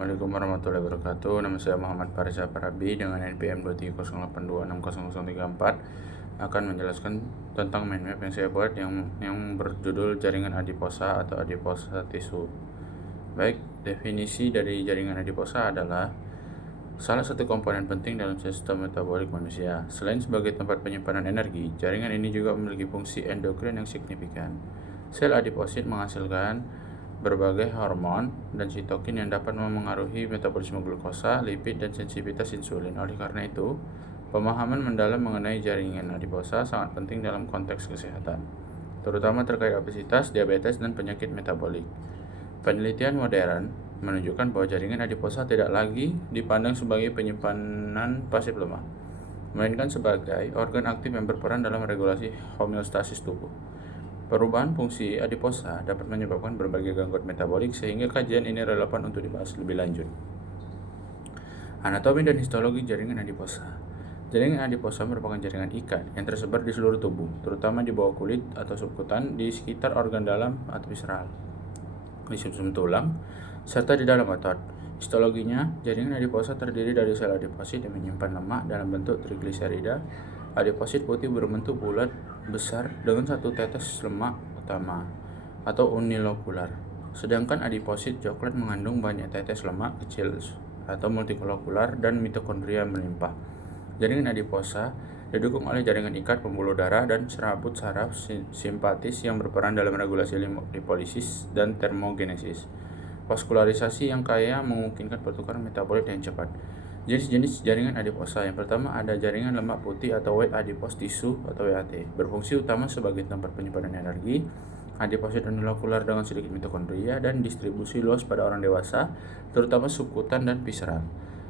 Assalamualaikum warahmatullahi wabarakatuh. Nama saya Muhammad Farisal Parabi dengan NPM 230826034 akan menjelaskan tentang mind map yang saya buat yang berjudul jaringan adiposa atau adiposa tisu. Baik, definisi dari jaringan adiposa adalah salah satu komponen penting dalam sistem metabolik manusia. Selain sebagai tempat penyimpanan energi, jaringan ini juga memiliki fungsi endokrin yang signifikan. Sel adiposit menghasilkan berbagai hormon dan sitokin yang dapat memengaruhi metabolisme glukosa, lipid, dan sensitivitas insulin. Oleh karena itu, pemahaman mendalam mengenai jaringan adiposa sangat penting dalam konteks kesehatan, terutama terkait obesitas, diabetes, dan penyakit metabolik. Penelitian modern menunjukkan bahwa jaringan adiposa tidak lagi dipandang sebagai penyimpanan pasif lemak, melainkan sebagai organ aktif yang berperan dalam regulasi homeostasis tubuh. Perubahan fungsi adiposa dapat menyebabkan berbagai gangguan metabolik sehingga kajian ini relevan untuk dibahas lebih lanjut. Anatomi dan histologi jaringan adiposa. Jaringan adiposa merupakan jaringan ikat yang tersebar di seluruh tubuh, terutama di bawah kulit atau subkutan, di sekitar organ dalam atau visceral, di sumsum tulang, serta di dalam otot. Histologinya, jaringan adiposa terdiri dari sel adiposit yang menyimpan lemak dalam bentuk trigliserida. Adiposit putih berbentuk bulat besar dengan satu tetes lemak utama atau unilokular. Sedangkan adiposit coklat mengandung banyak tetes lemak kecil atau multilokular dan mitokondria melimpah. Jaringan adiposa didukung oleh jaringan ikat pembuluh darah dan serabut saraf simpatis yang berperan dalam regulasi lipolisis dan termogenesis. Vaskularisasi yang kaya memungkinkan pertukaran metabolit yang cepat. Jenis-jenis jaringan adiposa. Yang pertama ada jaringan lemak putih atau white adipose tissue atau WAT. Berfungsi utama sebagai tempat penyimpanan energi, adiposit unilokular dengan sedikit mitokondria dan distribusi luas pada orang dewasa, terutama subkutan dan visceral.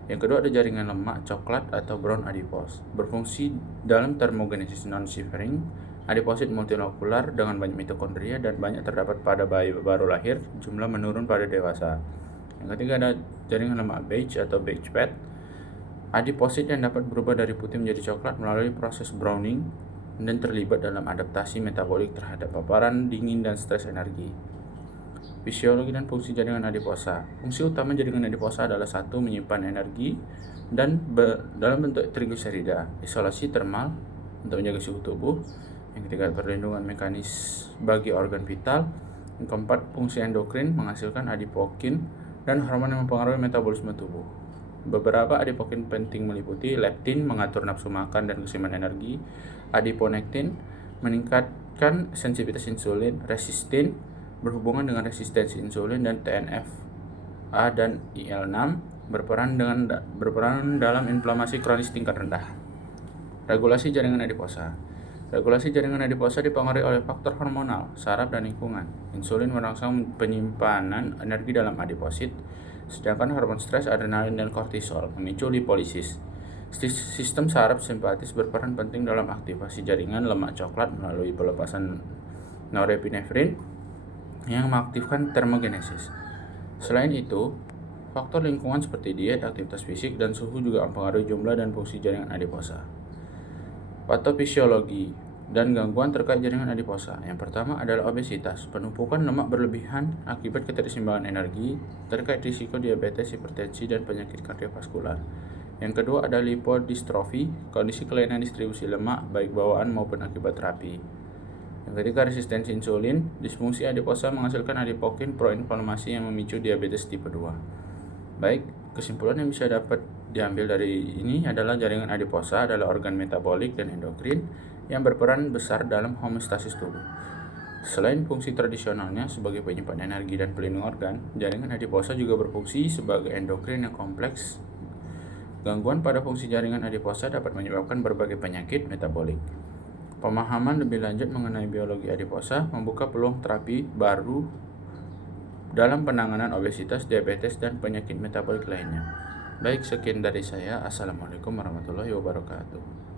Yang kedua ada jaringan lemak coklat atau brown adipose. Berfungsi dalam termogenesis non-shivering, adiposit multilokular dengan banyak mitokondria dan banyak terdapat pada bayi baru lahir, jumlah menurun pada dewasa. Yang ketiga ada jaringan lemak beige atau beige fat. Adiposit yang dapat berubah dari putih menjadi coklat melalui proses browning dan terlibat dalam adaptasi metabolik terhadap paparan dingin dan stres energi. Fisiologi dan fungsi jaringan adiposa. Fungsi utama jaringan adiposa adalah satu, menyimpan energi dan dalam bentuk trigliserida, isolasi termal untuk menjaga suhu tubuh. Yang ketiga, perlindungan mekanis bagi organ vital. Yang keempat, fungsi endokrin menghasilkan adipokin dan hormon yang mempengaruhi metabolisme tubuh. Beberapa adipokin penting meliputi leptin mengatur nafsu makan dan keseimbangan energi, adiponektin meningkatkan sensitivitas insulin, resistin berhubungan dengan resistensi insulin, dan TNF-A dan IL-6 berperan dalam inflamasi kronis tingkat rendah. Regulasi jaringan adiposa. Regulasi jaringan adiposa dipengaruhi oleh faktor hormonal, saraf, dan lingkungan. Insulin merangsang penyimpanan energi dalam adiposit, sedangkan hormon stres, adrenalin, dan kortisol memicu lipolisis. Sistem saraf simpatis berperan penting dalam aktivasi jaringan lemak coklat melalui pelepasan norepinefrin yang mengaktifkan termogenesis. Selain itu, faktor lingkungan seperti diet, aktivitas fisik, dan suhu juga mempengaruhi jumlah dan fungsi jaringan adiposa. Patofisiologi dan gangguan terkait jaringan adiposa. Yang pertama adalah obesitas, penumpukan lemak berlebihan akibat ketidakseimbangan energi, terkait risiko diabetes, hipertensi, dan penyakit kardiovaskular. Yang kedua ada lipodistrofi, kondisi kelainan distribusi lemak baik bawaan maupun akibat terapi. Yang ketiga resistensi insulin, disfungsi adiposa menghasilkan adipokin proinflamasi yang memicu diabetes tipe 2. Baik, kesimpulan yang bisa dapat diambil dari ini adalah jaringan adiposa adalah organ metabolik dan endokrin yang berperan besar dalam homeostasis tubuh. Selain fungsi tradisionalnya sebagai penyimpan energi dan pelindung organ, jaringan adiposa juga berfungsi sebagai endokrin yang kompleks. Gangguan pada fungsi jaringan adiposa dapat menyebabkan berbagai penyakit metabolik. Pemahaman lebih lanjut mengenai biologi adiposa membuka peluang terapi baru dalam penanganan obesitas, diabetes, dan penyakit metabolik lainnya. Baik, sekian dari saya. Assalamualaikum warahmatullahi wabarakatuh.